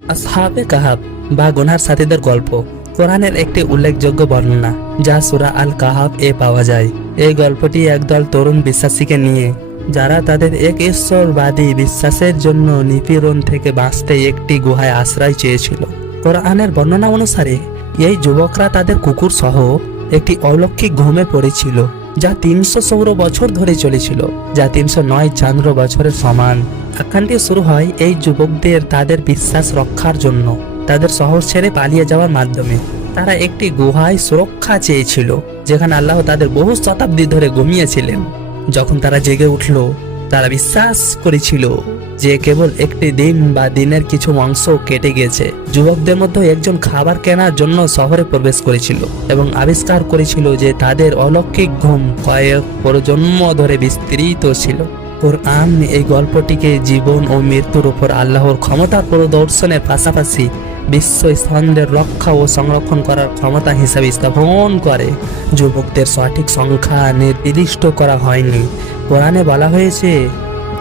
আসহাবে কাহাব বা গুনহার সাথীদের গল্প কোরআনের একটি উল্লেখযোগ্য বর্ণনা যা সূরা আল কাহাব এ পাওয়া যায়। এই গল্পটি একদল তরুণ বিশ্বাসীকে নিয়ে, যারা তাদের এক ঈশ্বরবাদী বিশ্বাসের জন্য নিপীড়ন থেকে বাঁচতে একটি গুহায় আশ্রয় চেয়েছিল। কোরআনের বর্ণনা অনুসারে এই যুবকরা তাদের কুকুর সহ একটি অলৌকিক ঘুমে পড়েছিল যা 300 সৌর বছর ধরে চলেছিল, যা 309 চান্দ্র বছরের সমান। আখ্যানটি শুরু হয় এই যুবকদের তাদের বিশ্বাস রক্ষার জন্য তাদের শহর ছেড়ে পালিয়ে যাওয়ার মাধ্যমে। তারা একটি গুহায় সুরক্ষা চেয়েছিল যেখানে আল্লাহ তাদের বহু শতাব্দী ধরে ঘুমিয়েছিলেন। যখন তারা জেগে উঠল, তারা বিশ্বাস করেছিল যে কেবল একটি দিন বা দিনের কিছু অংশ কেটে গেছে। যুবকদের মধ্যে একজন খাবার কেনার জন্য শহরে প্রবেশ করেছিল এবং আবিষ্কার করেছিল যে তাদের অলৌকিক ঘুম কয়েক প্রজন্ম ধরে বিস্তৃত ছিল। কোরআন এই গল্পটিকে জীবন ও মৃত্যুর উপর আল্লাহর ক্ষমতা প্রদর্শনের পাশাপাশি বিশ্ব স্থানদের রক্ষা ও সংরক্ষণ করার ক্ষমতা হিসাবে স্থাপন করে। যুবকদের সঠিক সংখ্যা নির্দিষ্ট করা হয়নি। কোরআনে বলা হয়েছে,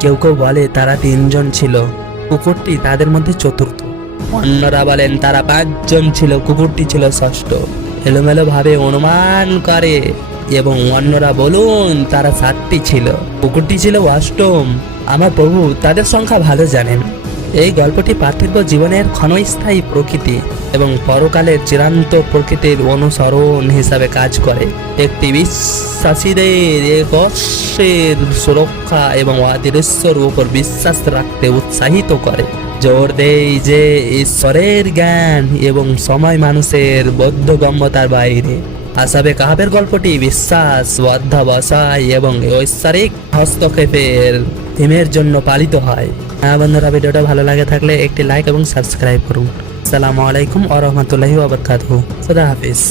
কেউ কেউ বলে তারা 3 জন ছিল, কুকুরটি তাদের মধ্যে চতুর্থ। অন্যরা বলেন তারা 5 জন ছিল, কুকুরটি ছিল ষষ্ঠ। এলোমেলো ভাবে অনুমান করে। এবং অন্যরা বলুন তারা 7টি ছিল, কুকুরটি ছিল অষ্টম। আমার প্রভু তাদের সংখ্যা ভালো জানেন। এই গল্পটি পার্থিব জীবনের ক্ষণস্থায়ী প্রকৃতি এবং পরকালের চিরান্ত প্রকৃতির অনুসরণ হিসাবে কাজ করে। একটি বিশ্বাসীদের এক অশ্বের সুরক্ষা এবং অদৃশ্যর উপর বিশ্বাস রাখতে উৎসাহিত করে। জোর দেয় যে ঈশ্বরের জ্ঞান এবং সময় মানুষের বোধগম্যতার বাইরে। আসহাবে কাহাবের গল্পটি বিশ্বাস, অধ্যবসায় এবং ঐশ্বরিক হস্তক্ষেপের থিমের জন্য পালিত হয়। বন্ধুরা, ভিডিওটা ভালো লাগে থাকলে একটি লাইক এবং সাবস্ক্রাইব করুন। আসসালামু আলাইকুম ওয়া রাহমাতুল্লাহি ওয়া বারাকাতুহু। খুদা হাফেজ।